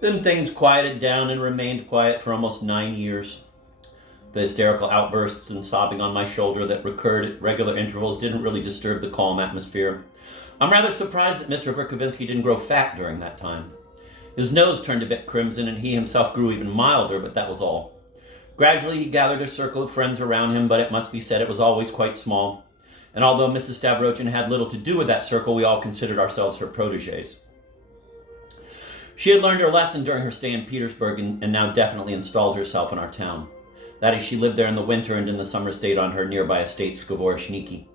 Then things quieted down and remained quiet for almost 9 years. The hysterical outbursts and sobbing on my shoulder that recurred at regular intervals didn't really disturb the calm atmosphere. I'm rather surprised that Mr. Verkovensky didn't grow fat during that time. His nose turned a bit crimson and he himself grew even milder, but that was all. Gradually he gathered a circle of friends around him, but it must be said it was always quite small. And although Mrs. Stavrogin had little to do with that circle, we all considered ourselves her protégés. She had learned her lesson during her stay in Petersburg and now definitely installed herself in our town. That is, she lived there in the winter and in the summer stayed on her nearby estate Skvoreshniki.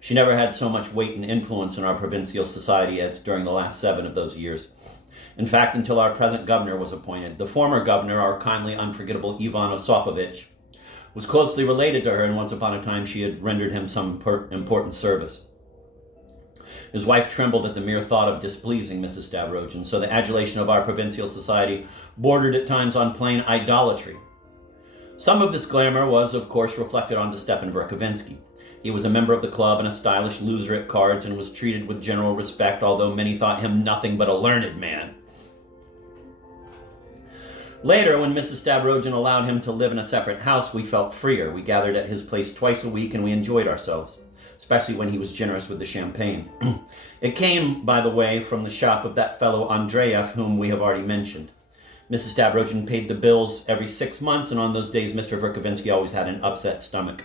She never had so much weight and influence in our provincial society as during the last 7 of those years. In fact, until our present governor was appointed, the former governor, our kindly, unforgettable Ivan Osopovich, was closely related to her, and once upon a time she had rendered him some important service. His wife trembled at the mere thought of displeasing Mrs. Stavrogin, so the adulation of our provincial society bordered at times on plain idolatry. Some of this glamour was, of course, reflected onto Stepan Verkovensky. He was a member of the club and a stylish loser at cards and was treated with general respect, although many thought him nothing but a learned man. Later, when Mrs. Stavrogin allowed him to live in a separate house, we felt freer. We gathered at his place twice a week and we enjoyed ourselves, especially when he was generous with the champagne. It came, by the way, from the shop of that fellow Andreev, whom we have already mentioned. Mrs. Stavrogin paid the bills every 6 months, and on those days Mr. Verkovensky always had an upset stomach.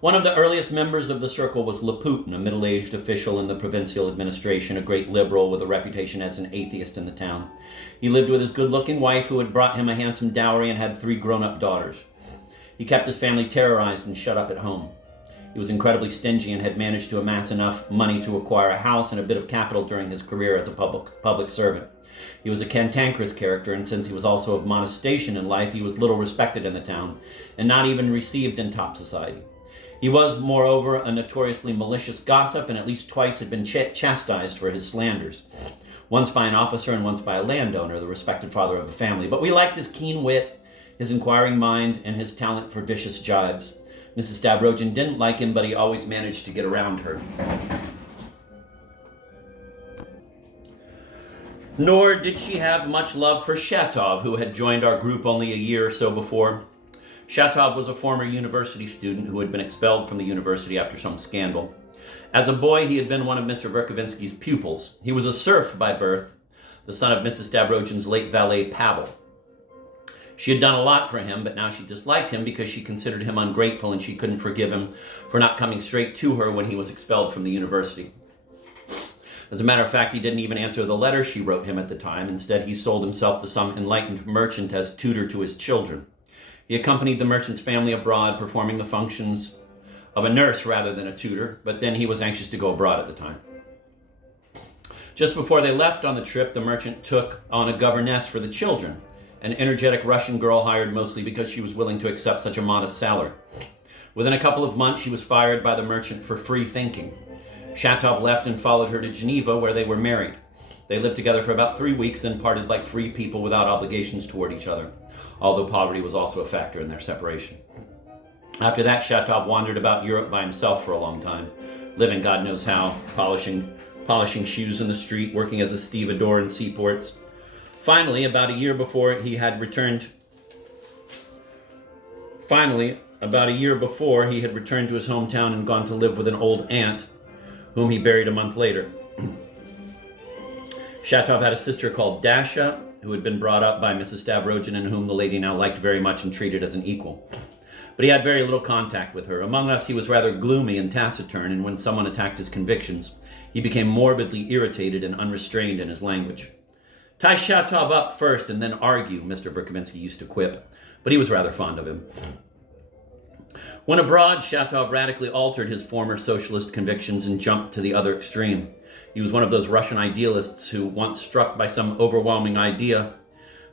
One of the earliest members of the circle was Laputin, a middle-aged official in the provincial administration, a great liberal with a reputation as an atheist in the town. He lived with his good-looking wife, who had brought him a handsome dowry and had 3 grown-up daughters. He kept his family terrorized and shut up at home. He was incredibly stingy and had managed to amass enough money to acquire a house and a bit of capital during his career as a public servant. He was a cantankerous character, and since he was also of modest station in life, he was little respected in the town, and not even received in top society. He was, moreover, a notoriously malicious gossip, and at least twice had been chastised for his slanders. Once by an officer and once by a landowner, the respected father of the family. But we liked his keen wit, his inquiring mind, and his talent for vicious jibes. Mrs. Stavrogin didn't like him, but he always managed to get around her. Nor did she have much love for Shatov, who had joined our group only a year or so before. Shatov was a former university student who had been expelled from the university after some scandal. As a boy, he had been one of Mr. Verkovensky's pupils. He was a serf by birth, the son of Mrs. Stavrogin's late valet Pavel. She had done a lot for him, but now she disliked him because she considered him ungrateful and she couldn't forgive him for not coming straight to her when he was expelled from the university. As a matter of fact, he didn't even answer the letter she wrote him at the time. Instead, he sold himself to some enlightened merchant as tutor to his children. He accompanied the merchant's family abroad, performing the functions of a nurse rather than a tutor, but then he was anxious to go abroad at the time. Just before they left on the trip, the merchant took on a governess for the children, an energetic Russian girl hired mostly because she was willing to accept such a modest salary. Within a couple of months, she was fired by the merchant for free thinking. Shatov left and followed her to Geneva, where they were married. They lived together for about 3 weeks and parted like free people without obligations toward each other, although poverty was also a factor in their separation. After that, Shatov wandered about Europe by himself for a long time, living God knows how, polishing shoes in the street, working as a stevedore in seaports. Finally, about a year before he had returned to his hometown and gone to live with an old aunt, whom he buried a month later. Shatov had a sister called Dasha, who had been brought up by Mrs. Stavrogin and whom the lady now liked very much and treated as an equal. But he had very little contact with her. Among us, he was rather gloomy and taciturn, and when someone attacked his convictions, he became morbidly irritated and unrestrained in his language. "Tie Shatov up first and then argue," Mr. Verkovensky used to quip, but he was rather fond of him. When abroad, Shatov radically altered his former socialist convictions and jumped to the other extreme. He was one of those Russian idealists who, once struck by some overwhelming idea,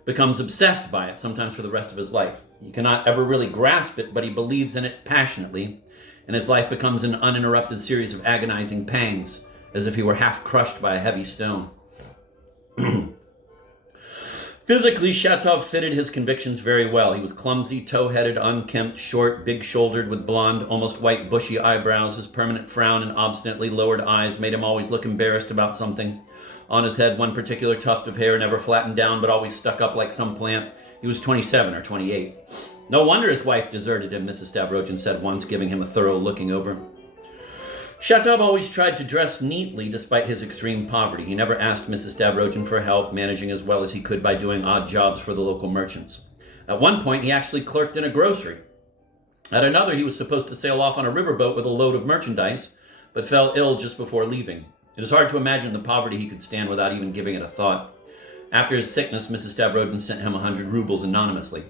becomes obsessed by it, sometimes for the rest of his life. He cannot ever really grasp it, but he believes in it passionately, and his life becomes an uninterrupted series of agonizing pangs, as if he were half crushed by a heavy stone. Physically, Shatov fitted his convictions very well. He was clumsy, tow-headed, unkempt, short, big-shouldered, with blonde, almost white, bushy eyebrows. His permanent frown and obstinately lowered eyes made him always look embarrassed about something. On his head, one particular tuft of hair never flattened down, but always stuck up like some plant. He was 27 or 28. No wonder his wife deserted him, Mrs. Stavrogin said once, giving him a thorough looking over. Shatov always tried to dress neatly despite his extreme poverty. He never asked Mrs. Stavrogin for help, managing as well as he could by doing odd jobs for the local merchants. At one point, he actually clerked in a grocery. At another, he was supposed to sail off on a riverboat with a load of merchandise, but fell ill just before leaving. It is hard to imagine the poverty he could stand without even giving it a thought. After his sickness, Mrs. Stavrogin sent him 100 rubles anonymously.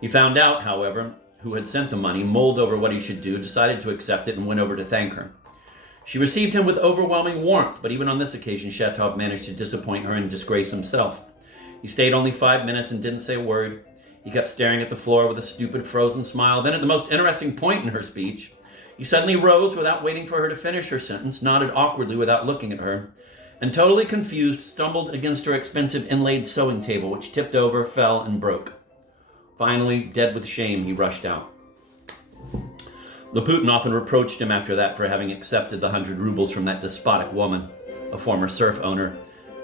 He found out, however, who had sent the money, mulled over what he should do, decided to accept it, and went over to thank her. She received him with overwhelming warmth, but even on this occasion, Shatov managed to disappoint her and disgrace himself. He stayed only 5 minutes and didn't say a word. He kept staring at the floor with a stupid, frozen smile. Then, at the most interesting point in her speech, he suddenly rose without waiting for her to finish her sentence, nodded awkwardly without looking at her, and totally confused, stumbled against her expensive inlaid sewing table, which tipped over, fell, and broke. Finally, dead with shame, he rushed out. Laputin often reproached him after that for having accepted the 100 rubles from that despotic woman, a former serf owner,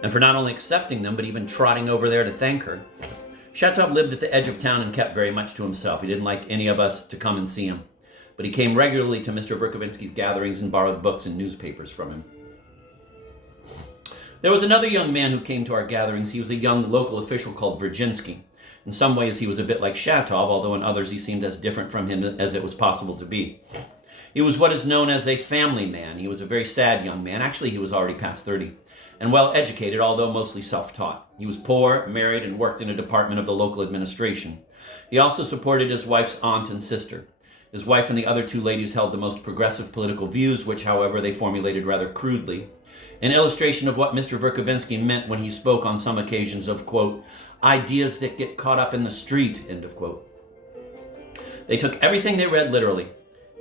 and for not only accepting them, but even trotting over there to thank her. Shatov lived at the edge of town and kept very much to himself. He didn't like any of us to come and see him, but he came regularly to Mr. Verkovensky's gatherings and borrowed books and newspapers from him. There was another young man who came to our gatherings. He was a young local official called Virginsky. In some ways, he was a bit like Shatov, although in others he seemed as different from him as it was possible to be. He was what is known as a family man. He was a very sad young man. Actually, he was already past 30, and well educated, although mostly self-taught. He was poor, married, and worked in a department of the local administration. He also supported his wife's aunt and sister. His wife and the other two ladies held the most progressive political views, which, however, they formulated rather crudely. An illustration of what Mr. Verkovensky meant when he spoke on some occasions of, quote, ideas that get caught up in the street, end of quote. They took everything they read literally,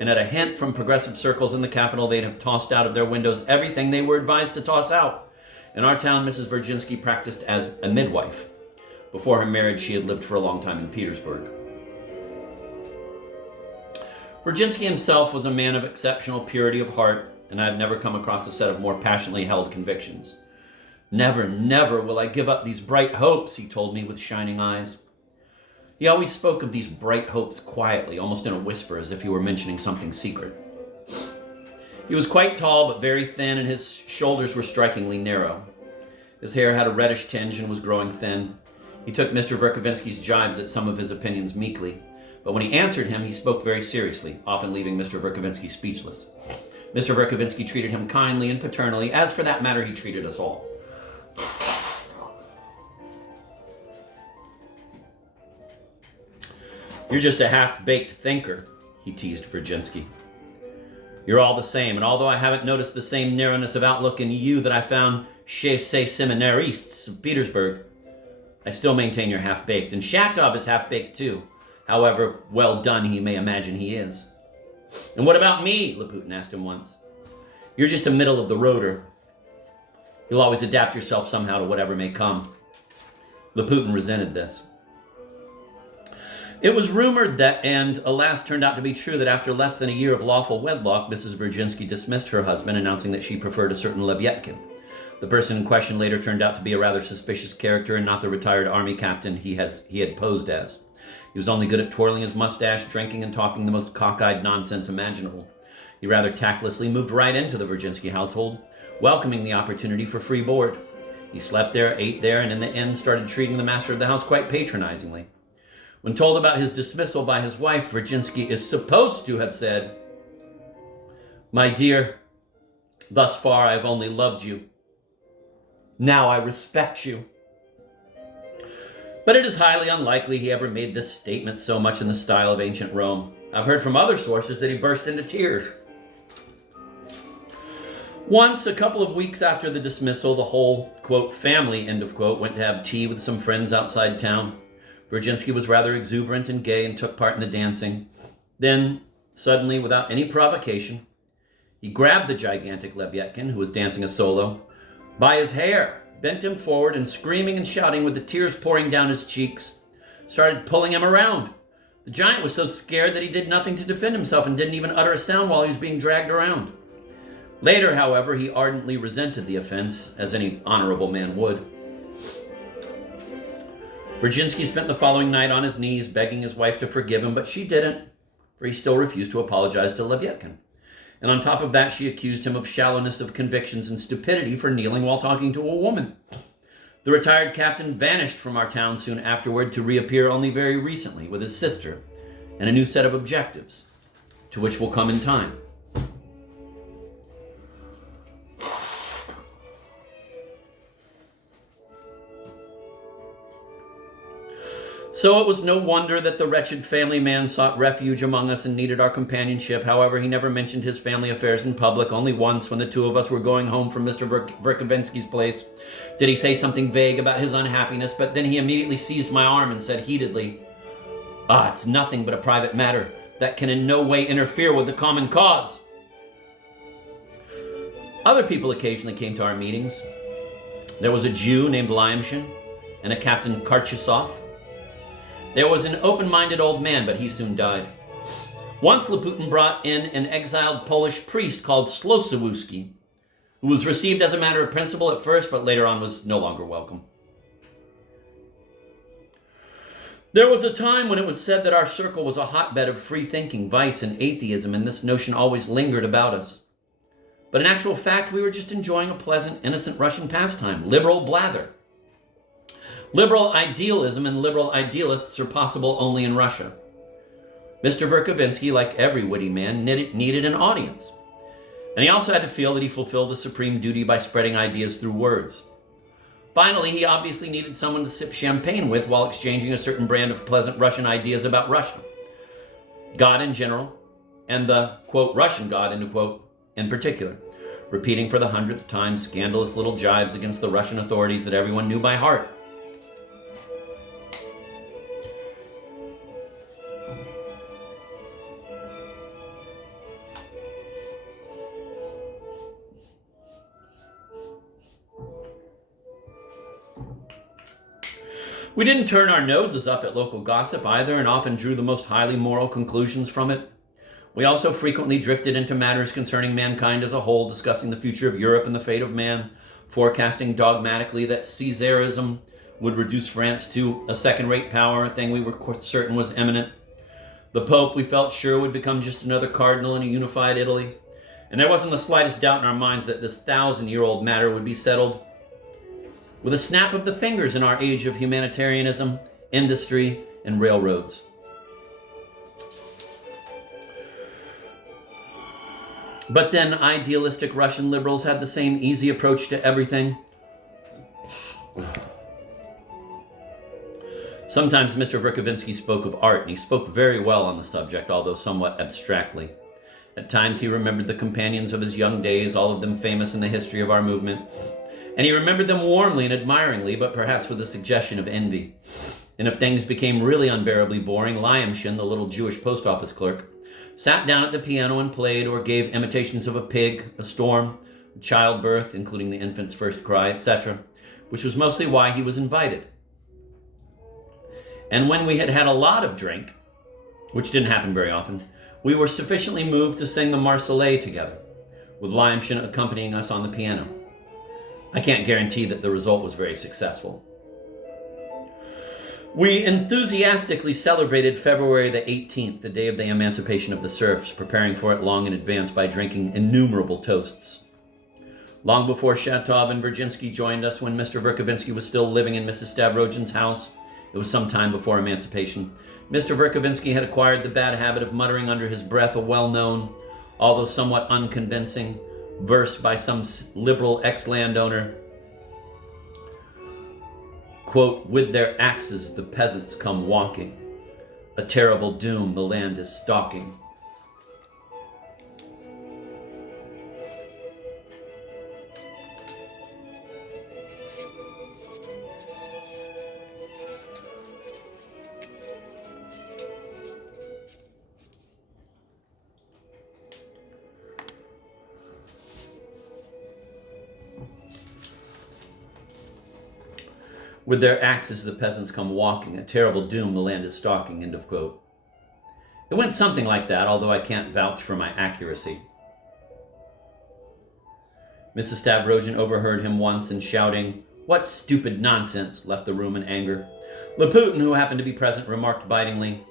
and at a hint from progressive circles in the capital, they'd have tossed out of their windows everything they were advised to toss out. In our town, Mrs. Virginsky practiced as a midwife. Before her marriage, she had lived for a long time in Petersburg. Virginsky himself was a man of exceptional purity of heart, and I have never come across a set of more passionately held convictions. Never, never will I give up these bright hopes, he told me with shining eyes. He always spoke of these bright hopes quietly, almost in a whisper, as if he were mentioning something secret. He was quite tall, but very thin, and his shoulders were strikingly narrow. His hair had a reddish tinge and was growing thin. He took Mr. Verkovensky's jibes at some of his opinions meekly, but when he answered him, he spoke very seriously, often leaving Mr. Verkovensky speechless. Mr. Verkovensky treated him kindly and paternally, as for that matter he treated us all. You're just a half-baked thinker, he teased Virginsky. You're all the same, and although I haven't noticed the same narrowness of outlook in you that I found chez ces seminaristes of Petersburg, I still maintain you're half-baked, and Shatov is half-baked too, however well done he may imagine he is. And what about me? Laputin asked him once. You're just a middle-of-the-roader. You'll always adapt yourself somehow to whatever may come. Laputin resented this. It was rumored that, and alas turned out to be true, that after less than a year of lawful wedlock, Mrs. Virginsky dismissed her husband, announcing that she preferred a certain Lebyetkin. The person in question later turned out to be a rather suspicious character and not the retired army captain he had posed as. He was only good at twirling his mustache, drinking, and talking the most cockeyed nonsense imaginable. He rather tactlessly moved right into the Virginsky household, welcoming the opportunity for free board. He slept there, ate there, and in the end started treating the master of the house quite patronizingly. When told about his dismissal by his wife, Virginsky is supposed to have said, "My dear, thus far I have only loved you. Now I respect you." But it is highly unlikely he ever made this statement so much in the style of ancient Rome. I've heard from other sources that he burst into tears. Once, a couple of weeks after the dismissal, the whole, quote, family, end of quote, went to have tea with some friends outside town. Virginsky was rather exuberant and gay and took part in the dancing. Then, suddenly, without any provocation, he grabbed the gigantic Lebyetkin, who was dancing a solo, by his hair, bent him forward, and screaming and shouting with the tears pouring down his cheeks, started pulling him around. The giant was so scared that he did nothing to defend himself and didn't even utter a sound while he was being dragged around. Later, however, he ardently resented the offense, as any honorable man would. Brzezinski spent the following night on his knees begging his wife to forgive him, but she didn't, for he still refused to apologize to Lebyedkin. And on top of that, she accused him of shallowness of convictions and stupidity for kneeling while talking to a woman. The retired captain vanished from our town soon afterward to reappear only very recently with his sister and a new set of objectives, to which will come in time. So it was no wonder that the wretched family man sought refuge among us and needed our companionship. However, he never mentioned his family affairs in public. Only once, when the two of us were going home from Mr. Verkovensky's place, did he say something vague about his unhappiness, but then he immediately seized my arm and said heatedly, it's nothing but a private matter that can in no way interfere with the common cause. Other people occasionally came to our meetings. There was a Jew named Lyamshin and a Captain Karchusov. There was an open-minded old man, but he soon died. Once Laputin brought in an exiled Polish priest called Dostoyevsky, who was received as a matter of principle at first, but later on was no longer welcome. There was a time when it was said that our circle was a hotbed of free thinking, vice, and atheism, and this notion always lingered about us. But in actual fact, we were just enjoying a pleasant, innocent Russian pastime, liberal blather. Liberal idealism and liberal idealists are possible only in Russia. Mr. Verkovensky, like every witty man, needed an audience. And he also had to feel that he fulfilled a supreme duty by spreading ideas through words. Finally, he obviously needed someone to sip champagne with while exchanging a certain brand of pleasant Russian ideas about Russia, God in general, and the, quote, Russian God, end quote, in particular, repeating for the 100th time scandalous little jibes against the Russian authorities that everyone knew by heart. We didn't turn our noses up at local gossip either, and often drew the most highly moral conclusions from it. We also frequently drifted into matters concerning mankind as a whole, discussing the future of Europe and the fate of man, forecasting dogmatically that Caesarism would reduce France to a second-rate power, a thing we were certain was imminent. The Pope, we felt sure, would become just another cardinal in a unified Italy. And there wasn't the slightest doubt in our minds that this 1,000-year-old matter would be settled with a snap of the fingers in our age of humanitarianism, industry, and railroads. But then idealistic Russian liberals had the same easy approach to everything. Sometimes Mr. Verkovensky spoke of art, and he spoke very well on the subject, although somewhat abstractly. At times he remembered the companions of his young days, all of them famous in the history of our movement. And he remembered them warmly and admiringly, but perhaps with a suggestion of envy. And if things became really unbearably boring, Lyamshin, the little Jewish post office clerk, sat down at the piano and played or gave imitations of a pig, a storm, childbirth, including the infant's first cry, etc., which was mostly why he was invited. And when we had had a lot of drink, which didn't happen very often, we were sufficiently moved to sing the Marseillaise together, with Lyamshin accompanying us on the piano. I can't guarantee that the result was very successful. We enthusiastically celebrated February the 18th, the day of the emancipation of the serfs, preparing for it long in advance by drinking innumerable toasts. Long before Shatov and Brzezinski joined us, when Mr. Verkovensky was still living in Mrs. Stavrogin's house, it was some time before emancipation, Mr. Verkovensky had acquired the bad habit of muttering under his breath a well-known, although somewhat unconvincing, verse by some liberal ex-landowner. Quote, with their axes the peasants come walking. A terrible doom the land is stalking. With their axes the peasants come walking, a terrible doom the land is stalking, end of quote. It went something like that, although I can't vouch for my accuracy. Mrs. Stavrogin overheard him once and shouting, "What stupid nonsense," left the room in anger. Laputin, who happened to be present, remarked bitingly,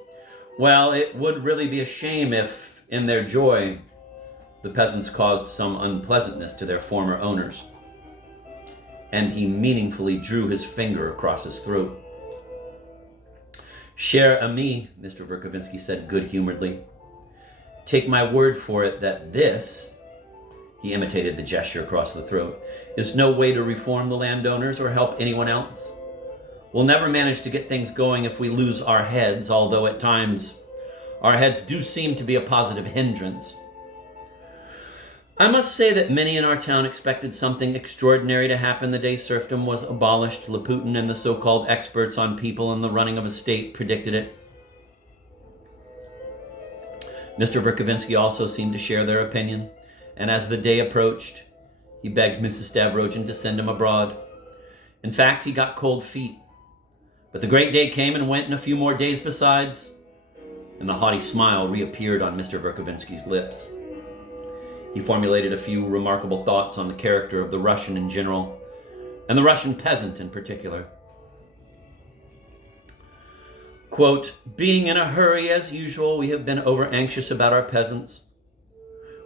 "Well, it would really be a shame if, in their joy, the peasants caused some unpleasantness to their former owners." And he meaningfully drew his finger across his throat. "Cher ami," Mr. Verkovensky said good-humoredly, "take my word for it that this," he imitated the gesture across the throat, "is no way to reform the landowners or help anyone else. We'll never manage to get things going if we lose our heads, although at times our heads do seem to be a positive hindrance. I must say that many in our town expected something extraordinary to happen the day serfdom was abolished. Laputin and the so-called experts on people and the running of a state predicted it. Mr. Verkovensky also seemed to share their opinion, and as the day approached, he begged Mrs. Stavrogin to send him abroad. In fact, he got cold feet. But the great day came and went in a few more days besides, and the haughty smile reappeared on Mr. Verkovensky's lips. He formulated a few remarkable thoughts on the character of the Russian in general, and the Russian peasant in particular. Quote, "Being in a hurry as usual, we have been over-anxious about our peasants.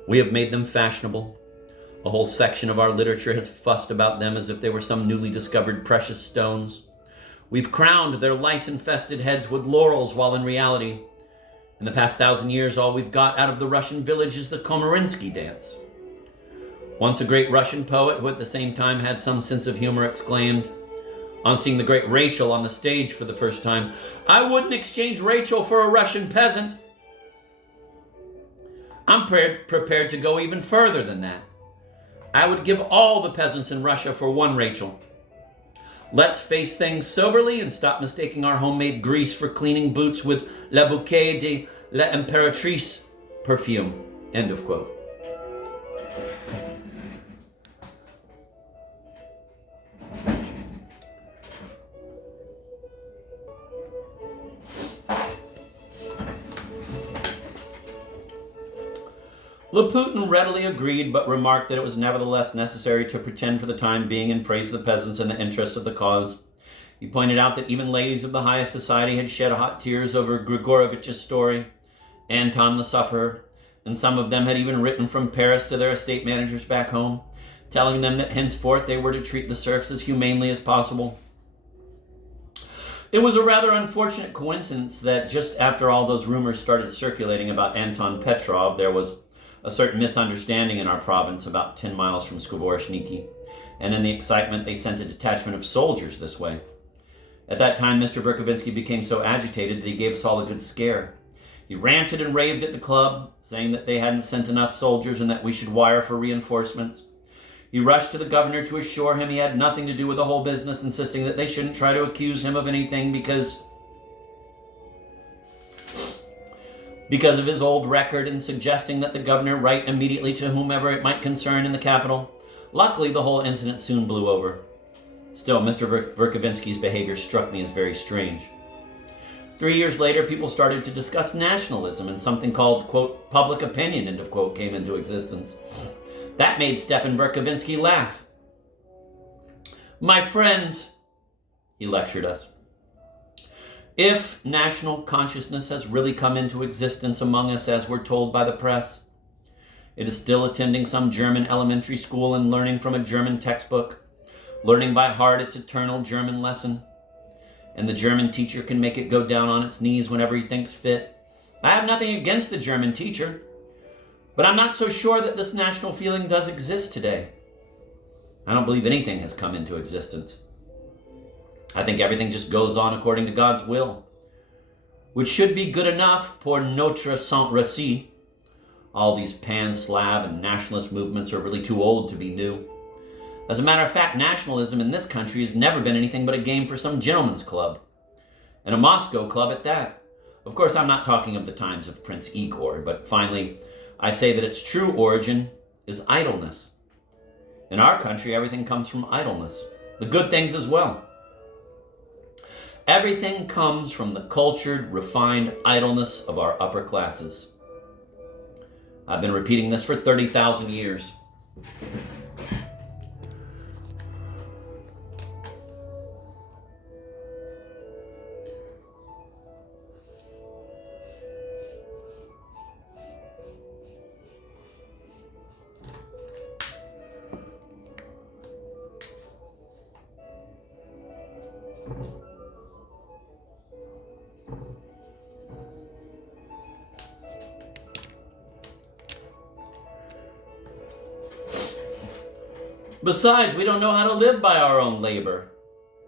We have made them fashionable. A whole section of our literature has fussed about them as if they were some newly discovered precious stones. We've crowned their lice-infested heads with laurels, while in reality, in the past 1,000 years, all we've got out of the Russian village is the Komarinsky dance." Once a great Russian poet, who at the same time had some sense of humor, exclaimed, on seeing the great Rachel on the stage for the first time, "I wouldn't exchange Rachel for a Russian peasant." I'm prepared to go even further than that. I would give all the peasants in Russia for one Rachel. Let's face things soberly and stop mistaking our homemade grease for cleaning boots with Le Bouquet de l'Impératrice perfume. End of quote. Laputin readily agreed, but remarked that it was nevertheless necessary to pretend for the time being and praise the peasants in the interests of the cause. He pointed out that even ladies of the highest society had shed hot tears over Grigorovich's story, Anton the Sufferer, and some of them had even written from Paris to their estate managers back home, telling them that henceforth they were to treat the serfs as humanely as possible. It was a rather unfortunate coincidence that just after all those rumors started circulating about Anton Petrov, there was a certain misunderstanding in our province about 10 miles from Skvoreshniki, and in the excitement they sent a detachment of soldiers this way. At that time, Mr. Verkovensky became so agitated that he gave us all a good scare. He ranted and raved at the club, saying that they hadn't sent enough soldiers and that we should wire for reinforcements. He rushed to the governor to assure him he had nothing to do with the whole business, insisting that they shouldn't try to accuse him of anything because of his old record, and suggesting that the governor write immediately to whomever it might concern in the capital. Luckily, the whole incident soon blew over. Still, Mr. Verkovensky's behavior struck me as very strange. 3 years later, people started to discuss nationalism, and something called, quote, public opinion, end of quote, came into existence. That made Stepan Verkovensky laugh. "My friends," he lectured us, "if national consciousness has really come into existence among us as we're told by the press, it is still attending some German elementary school and learning from a German textbook, learning by heart its eternal German lesson. And the German teacher can make it go down on its knees whenever he thinks fit. I have nothing against the German teacher, but I'm not so sure that this national feeling does exist today. I don't believe anything has come into existence. I think everything just goes on according to God's will, which should be good enough pour notre Saint Récit. All these pan-Slav and nationalist movements are really too old to be new. As a matter of fact, nationalism in this country has never been anything but a game for some gentleman's club, and a Moscow club at that. Of course, I'm not talking of the times of Prince Igor, but finally, I say that its true origin is idleness. In our country, everything comes from idleness, the good things as well. Everything comes from the cultured, refined idleness of our upper classes. I've been repeating this for 30,000 years. Besides, we don't know how to live by our own labor.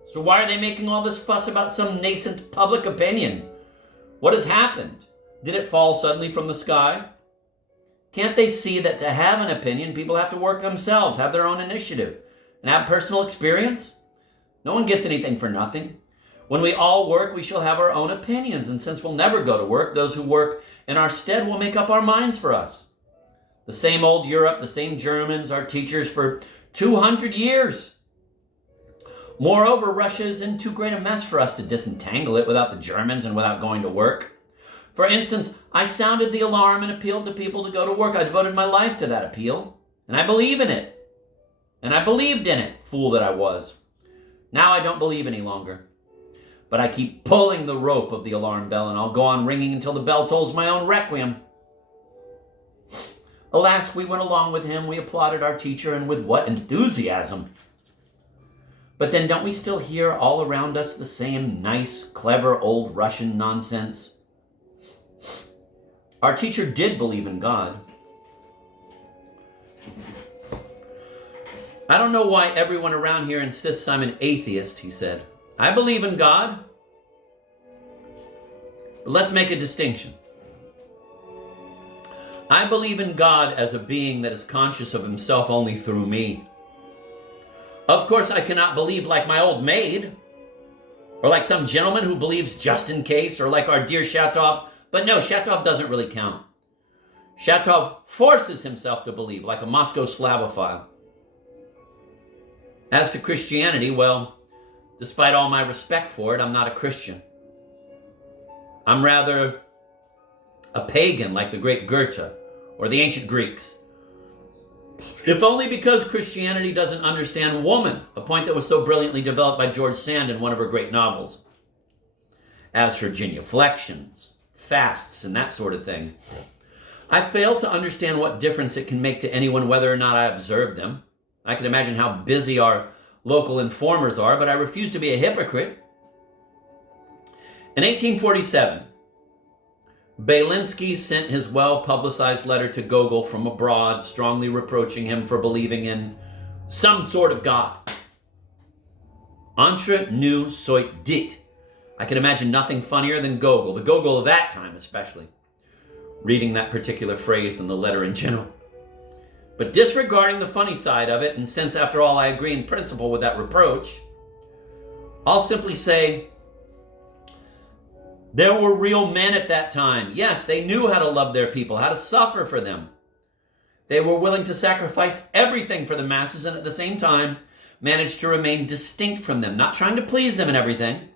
So why are they making all this fuss about some nascent public opinion? What has happened? Did it fall suddenly from the sky? Can't they see that to have an opinion, people have to work themselves, have their own initiative, and have personal experience? No one gets anything for nothing. When we all work, we shall have our own opinions, and since we'll never go to work, those who work in our stead will make up our minds for us. The same old Europe, the same Germans, our teachers for 200 years. Moreover, Russia is in too great a mess for us to disentangle it without the Germans and without going to work. For instance, I sounded the alarm and appealed to people to go to work. I devoted my life to that appeal, and I believe in it. And I believed in it, fool that I was. Now I don't believe any longer. But I keep pulling the rope of the alarm bell, and I'll go on ringing until the bell tolls my own requiem. Alas, we went along with him. We applauded our teacher, and with what enthusiasm! But then don't we still hear all around us the same nice, clever old Russian nonsense? Our teacher did believe in God. I don't know why everyone around here insists I'm an atheist, he said. I believe in God. But let's make a distinction. I believe in God as a being that is conscious of himself only through me. Of course, I cannot believe like my old maid, or like some gentleman who believes just in case, or like our dear Shatov. But no, Shatov doesn't really count. Shatov forces himself to believe, like a Moscow Slavophile. As to Christianity, well, despite all my respect for it, I'm not a Christian. I'm rather a pagan like the great Goethe or the ancient Greeks. If only because Christianity doesn't understand woman, a point that was so brilliantly developed by George Sand in one of her great novels. As for genuflections, fasts, and that sort of thing, I fail to understand what difference it can make to anyone whether or not I observe them. I can imagine how busy our local informers are, but I refuse to be a hypocrite. In 1847, Belinsky sent his well-publicized letter to Gogol from abroad, strongly reproaching him for believing in some sort of God. Entre nous soit dit. I can imagine nothing funnier than Gogol, the Gogol of that time especially, reading that particular phrase in the letter in general. But disregarding the funny side of it, and since after all I agree in principle with that reproach, I'll simply say, there were real men at that time. Yes, they knew how to love their people, how to suffer for them. They were willing to sacrifice everything for the masses and at the same time managed to remain distinct from them, not trying to please them and everything.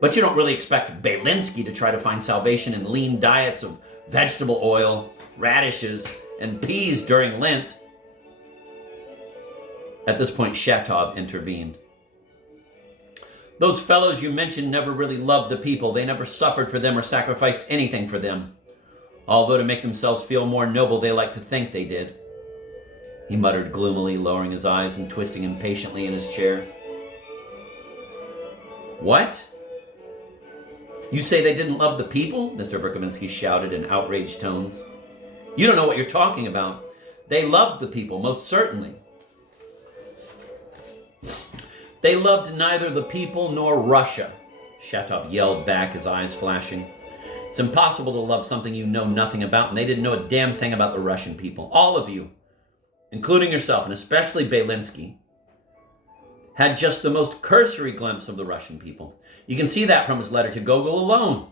But you don't really expect Belinsky to try to find salvation in lean diets of vegetable oil, radishes, and peas during Lent. At this point, Shatov intervened. Those fellows you mentioned never really loved the people. They never suffered for them or sacrificed anything for them. Although to make themselves feel more noble, they like to think they did. He muttered gloomily, lowering his eyes and twisting impatiently in his chair. What? You say they didn't love the people? Mr. Verkovensky shouted in outraged tones. You don't know what you're talking about. They loved the people, most certainly. They loved neither the people nor Russia, Shatov yelled back, his eyes flashing. It's impossible to love something you know nothing about, and they didn't know a damn thing about the Russian people. All of you, including yourself, and especially Belinsky, had just the most cursory glimpse of the Russian people. You can see that from his letter to Gogol alone.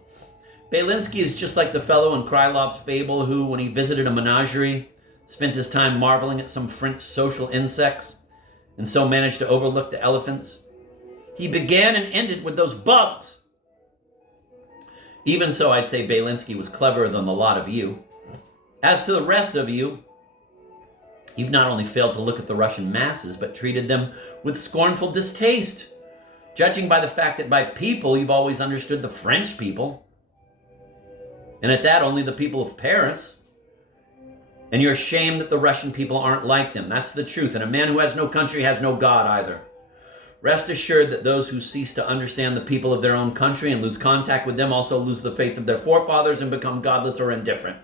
Belinsky is just like the fellow in Krylov's fable who, when he visited a menagerie, spent his time marveling at some French social insects, and so managed to overlook the elephants. He began and ended with those bugs. Even so, I'd say Belinsky was cleverer than the lot of you. As to the rest of you, you've not only failed to look at the Russian masses, but treated them with scornful distaste, judging by the fact that by people you've always understood the French people. And at that, only the people of Paris. And you're ashamed that the Russian people aren't like them. That's the truth. And a man who has no country has no God either. Rest assured that those who cease to understand the people of their own country and lose contact with them also lose the faith of their forefathers and become godless or indifferent.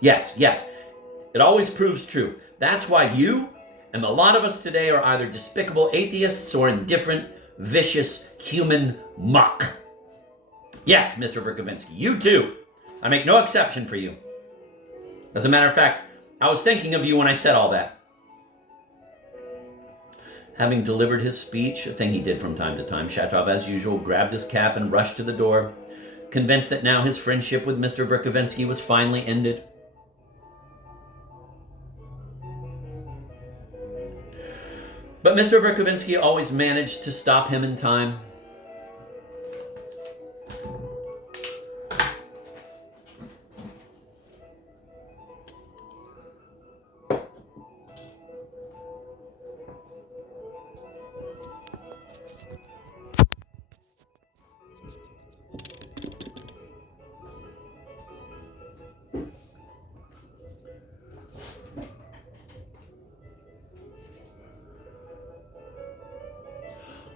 Yes, it always proves true. That's why you and a lot of us today are either despicable atheists or indifferent, vicious, human muck. Yes, Mr. Verkovensky, you too. I make no exception for you. As a matter of fact, I was thinking of you when I said all that. Having delivered his speech, a thing he did from time to time, Shatov, as usual, grabbed his cap and rushed to the door, convinced that now his friendship with Mr. Verkovensky was finally ended. But Mr. Verkovensky always managed to stop him in time.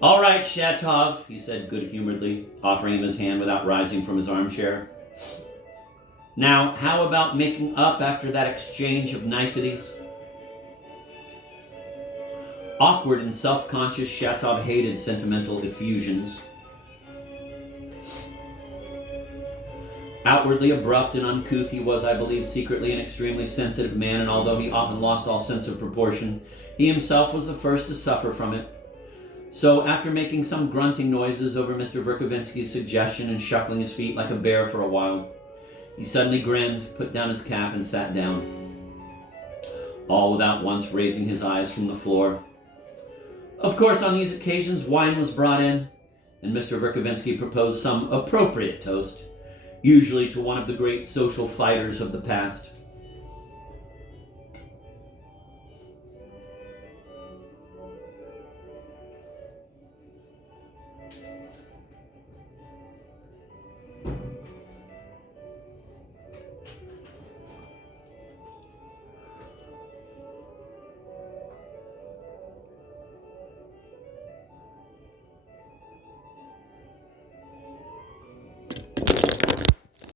"All right, Shatov," he said good-humoredly, offering him his hand without rising from his armchair. "Now, how about making up after that exchange of niceties?" Awkward and self-conscious, Shatov hated sentimental effusions. Outwardly abrupt and uncouth, he was, I believe, secretly an extremely sensitive man, and although he often lost all sense of proportion, he himself was the first to suffer from it. So, after making some grunting noises over Mr. Verkovensky's suggestion and shuffling his feet like a bear for a while, he suddenly grinned, put down his cap, and sat down, all without once raising his eyes from the floor. Of course, on these occasions, wine was brought in, and Mr. Verkovensky proposed some appropriate toast, usually to one of the great social fighters of the past.